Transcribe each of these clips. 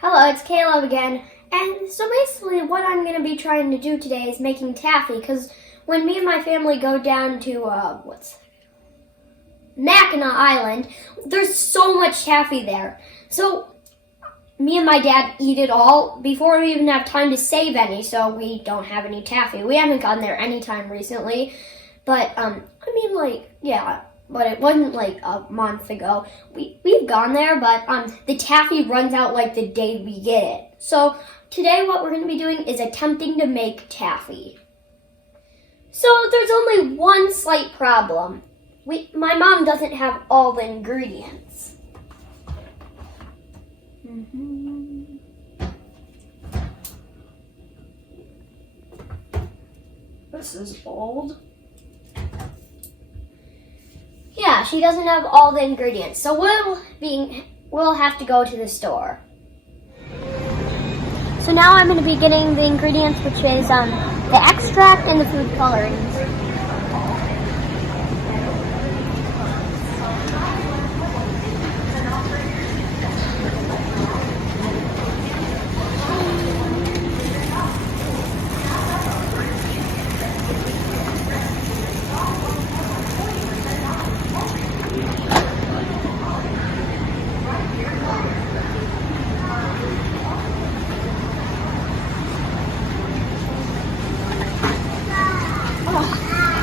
Hello, it's Caleb again. And so basically what I'm going to be trying to do today is making taffy, because when me and my family go down to, Mackinac Island, there's so much taffy there. So me and my dad eat it all before we even have time to save any, so we don't have any taffy. We haven't gone there anytime recently, but, but it wasn't like a month ago. We've gone there, but the taffy runs out like the day we get it. So today what we're going to be doing is attempting to make taffy. So there's only one slight problem. My mom doesn't have all the ingredients. This is old. Yeah, she doesn't have all the ingredients, so we'll have to go to the store. So now I'm going to be getting the ingredients, which is the extract and the food colorings.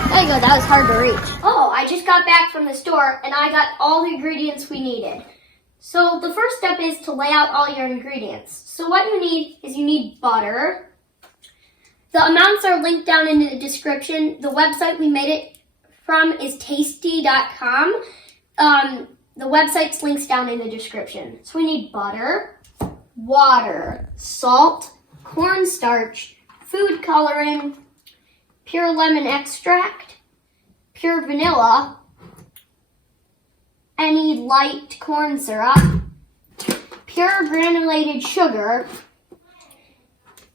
There you go, that was hard to reach. Oh, I just got back from the store and I got all the ingredients we needed. So the first step is to lay out all your ingredients. So what you need is you need butter. The amounts are linked down in the description. The website we made it from is tasty.com. The website's links down in the description. So we need butter, water, salt, cornstarch, food coloring, pure lemon extract, pure vanilla, any light corn syrup, pure granulated sugar,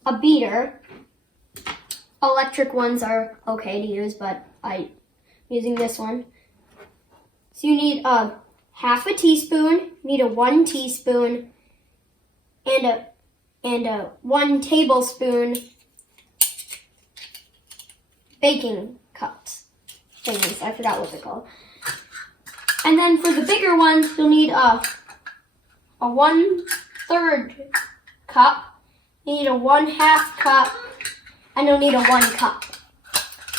a beater. Electric ones are okay to use, but I'm using this one. So you need half a teaspoon, you need a 1 teaspoon, and a 1 tablespoon baking cups things. I forgot what they're called. And then for the bigger ones, you'll need a 1/3 cup. You need a 1/2 cup, and you'll need a 1 cup.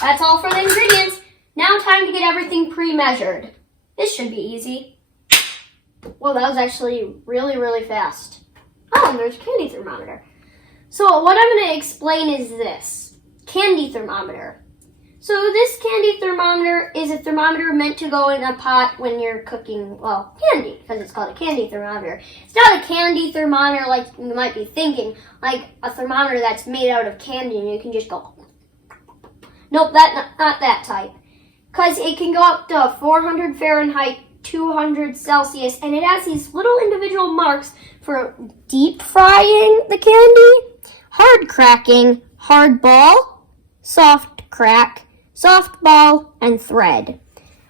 That's all for the ingredients. Now time to get everything pre-measured. This should be easy. Well, that was actually really, really fast. Oh, and there's a candy thermometer. So what I'm going to explain is this. Candy thermometer. So this candy thermometer is a thermometer meant to go in a pot when you're cooking, well, candy, because it's called a candy thermometer. It's not a candy thermometer like you might be thinking, like a thermometer that's made out of candy and you can just go. Nope, not that type. Because it can go up to 400 Fahrenheit, 200 Celsius, and it has these little individual marks for deep frying the candy, hard cracking, hard ball, soft crack, soft ball, and thread.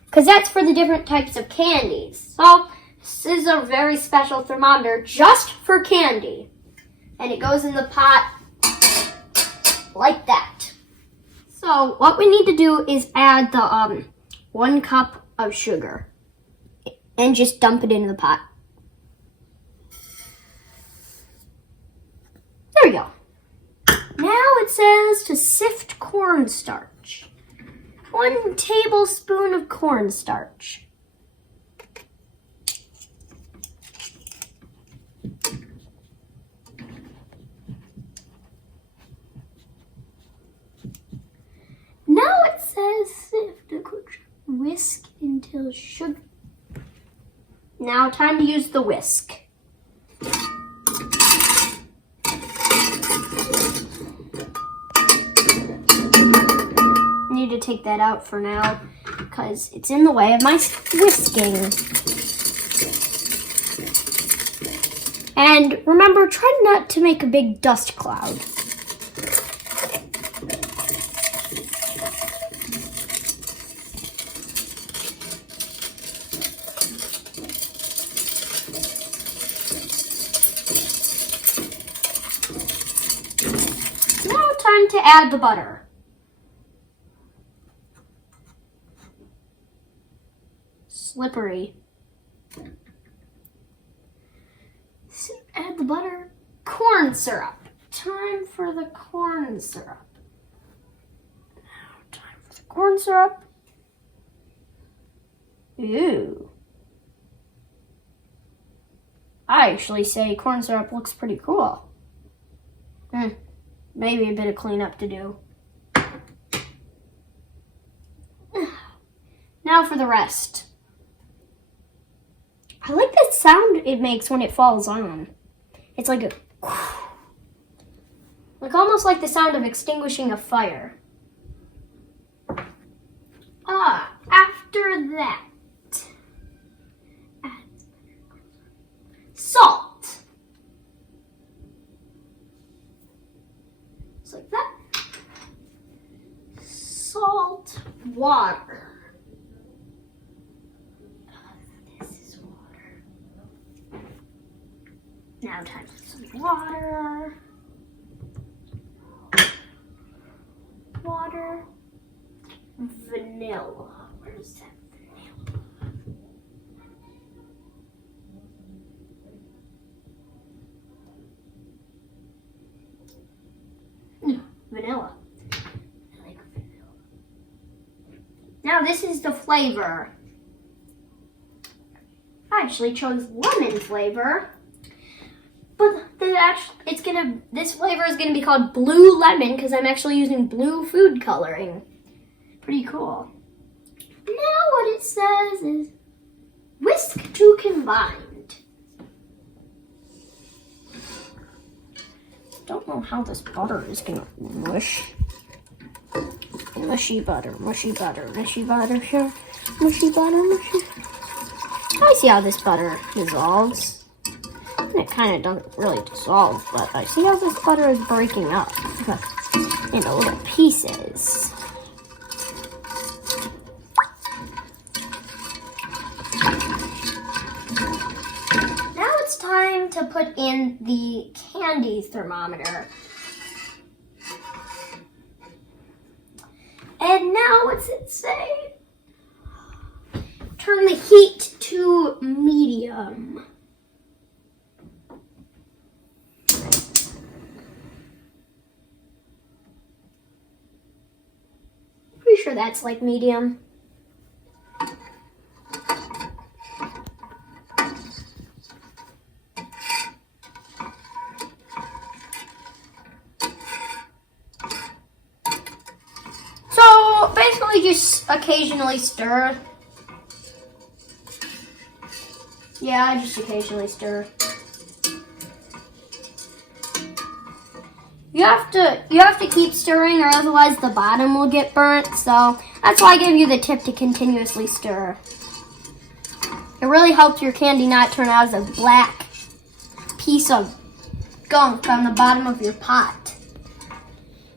Because that's for the different types of candies. So this is a very special thermometer just for candy. And it goes in the pot like that. So what we need to do is add the 1 cup of sugar and just dump it into the pot. There we go. Now it says to sift cornstarch. 1 tablespoon of cornstarch. Now it says sift, whisk until sugar. Now time to use the whisk. Need to take that out for now because it's in the way of my whisking. And remember, try not to make a big dust cloud. to add the butter. Slippery. Add the butter. Corn syrup. Time for the corn syrup. Now, time for the corn syrup. Ew. I actually say corn syrup looks pretty cool. Maybe a bit of cleanup to do. Now for the rest. I like that sound it makes when it falls on. It's like a... like almost like the sound of extinguishing a fire. After that, add salt. Just like that. Salt, water. This is water. Now time for some water. Water. Vanilla. Where's that vanilla? Vanilla. I like vanilla. Now this is the flavor. I actually chose lemon flavor. But this flavor is gonna be called blue lemon because I'm actually using blue food coloring. Pretty cool. Now what it says is whisk to combined. Don't know how this butter is gonna mush. Mushy butter, mushy butter, mushy butter here. Mushy butter, mushy. I see how this butter dissolves. It kind of doesn't really dissolve, but I see how this butter is breaking up into little pieces. Now it's time to put in the candy thermometer. And now what's it say? Turn the heat to medium. Pretty sure that's like medium. So basically just occasionally stir. Yeah, I just occasionally stir. You have to keep stirring or otherwise the bottom will get burnt. So that's why I gave you the tip to continuously stir. It really helps your candy not turn out as a black piece of gunk on the bottom of your pot.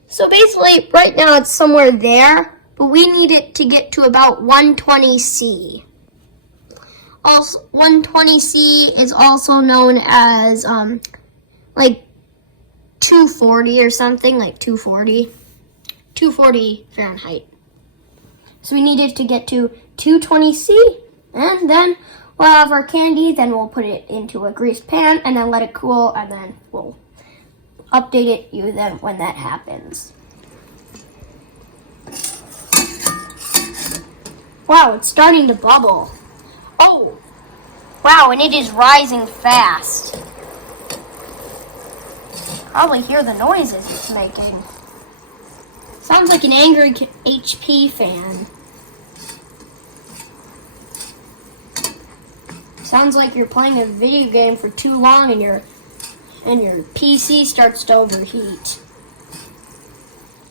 So basically right now it's somewhere there, but we need it to get to about 120°C. Also, 120°C is also known as like 240 or something, like 240 Fahrenheit. So we need it to get to 220°C, and then we'll have our candy, then we'll put it into a greased pan, and then let it cool, and then we'll update you then when that happens. Wow, it's starting to bubble. Oh, wow, and it is rising fast. Probably hear the noises it's making. Sounds like an angry HP fan. Sounds like you're playing a video game for too long and your PC starts to overheat.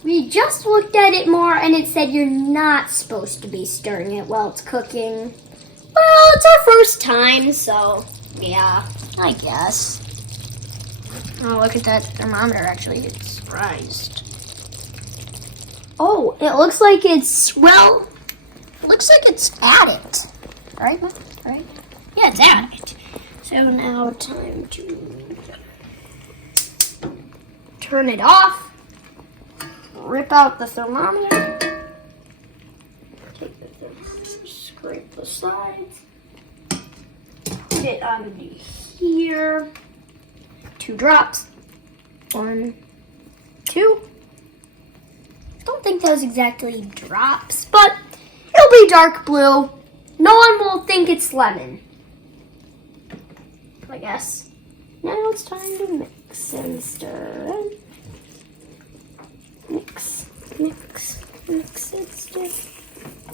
We just looked at it more and it said you're not supposed to be stirring it while it's cooking. Well, it's our first time, so yeah, I guess. Oh, look at that thermometer, actually, it's rised. Oh, it looks like it's, well, it looks like it's at it. Right? Right? Yeah, it's at it. So now time to turn it off. rip out the thermometer. Take the thermometer, scrape the sides. Put it under here. 2 drops. 1, 2. Don't think those exactly drops, but it'll be dark blue. No one will think it's lemon, I guess. Now it's time to mix and stir. Mix, mix, mix and stir. I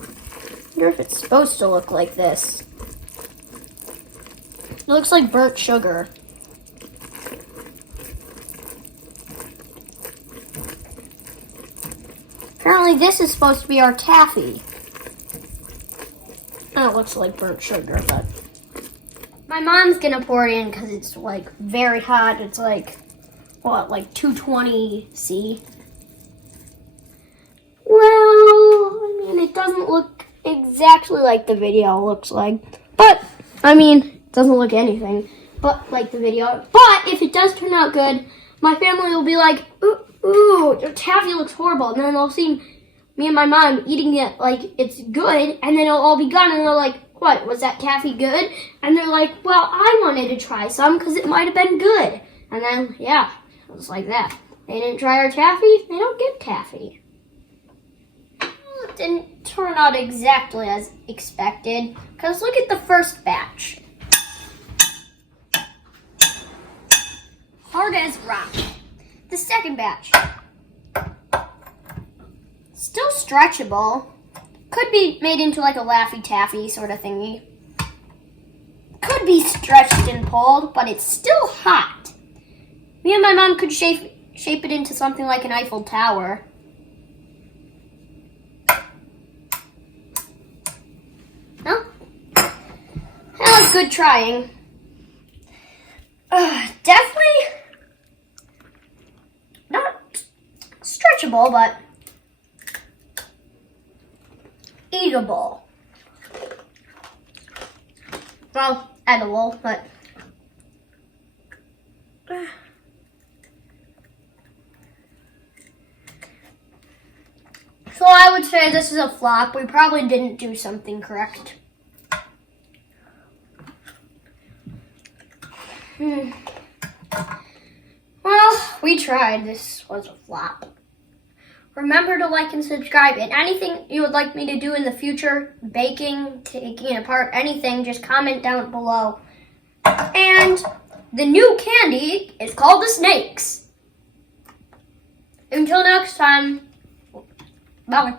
wonder if it's supposed to look like this. It looks like burnt sugar. Apparently this is supposed to be our taffy. And it looks like burnt sugar, but my mom's gonna pour it in because it's like very hot. It's like, what, like 220 C? Well, I mean, it doesn't look exactly like the video looks like. But, I mean, it doesn't look anything but like the video. But if it does turn out good, my family will be like, ooh, your taffy looks horrible. And then they'll see me and my mom eating it like it's good. And then it'll all be gone. And they're like, what, was that taffy good? And they're like, well, I wanted to try some because it might have been good. And then, yeah, it was like that. They didn't try our taffy, they don't get taffy. It didn't turn out exactly as expected. Because look at the first batch. Hard as rock. The second batch. Still stretchable. Could be made into like a Laffy Taffy sort of thingy. Could be stretched and pulled, but it's still hot. Me and my mom could shape it into something like an Eiffel Tower. No? That was good trying. Definitely not stretchable, but eatable. Well, edible, but so I would say this is a flop. We probably didn't do something correct. Well, we tried. This was a flop. Remember to like and subscribe. And anything you would like me to do in the future, baking, taking it apart, anything, just comment down below. And the new candy is called the Snakes. Until next time, bye.